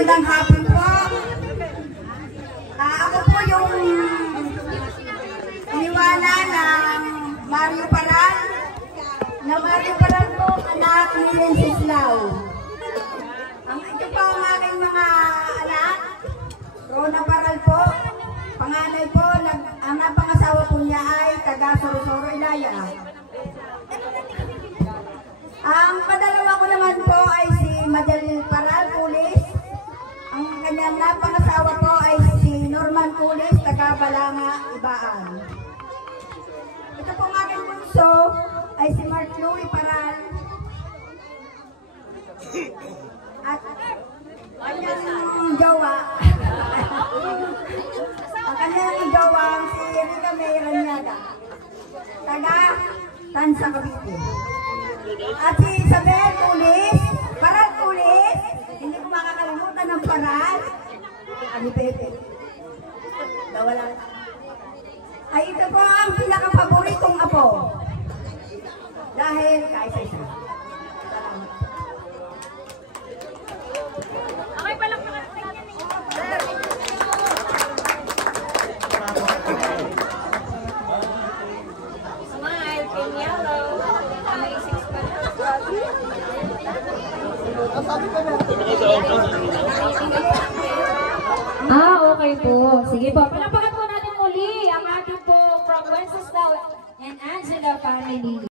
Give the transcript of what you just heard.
magandang hapon po. Ako po yung iniwala ng Mario Paral. Na Mario Paral po, anak ni Wenceslao. Ito po ang aking mga anak. Rona Paral po. Panganay po, ang napangasawa po niya ay taga Sorosoro, Ilaya. Ang padalawa ko naman po ay si Madeline Paral, Pulis. Ang kanyang napangasawa po ay si Norman Pulis, taga Balanga, Ibaan. Ito po ang aking bunso ay si Mark Louie Paral. At kanyang jowa. Ang kanyang jowa si Rica May Ranyaga, taga Tansa, Cavite. At si Isabel Pulis, Paral Pulis, hindi ko makakalimutan ng Paral. Ani Pepe. Nawala. Ay ito po ang pinaka-paboritong apo. Dahil kaisa-isa. Okay, palakpakan natin. Smile, pin yellow. Amazing pa. Okay po. Sige po. Palakpakan po natin muli ang ating po from Wenceslao and Angela family.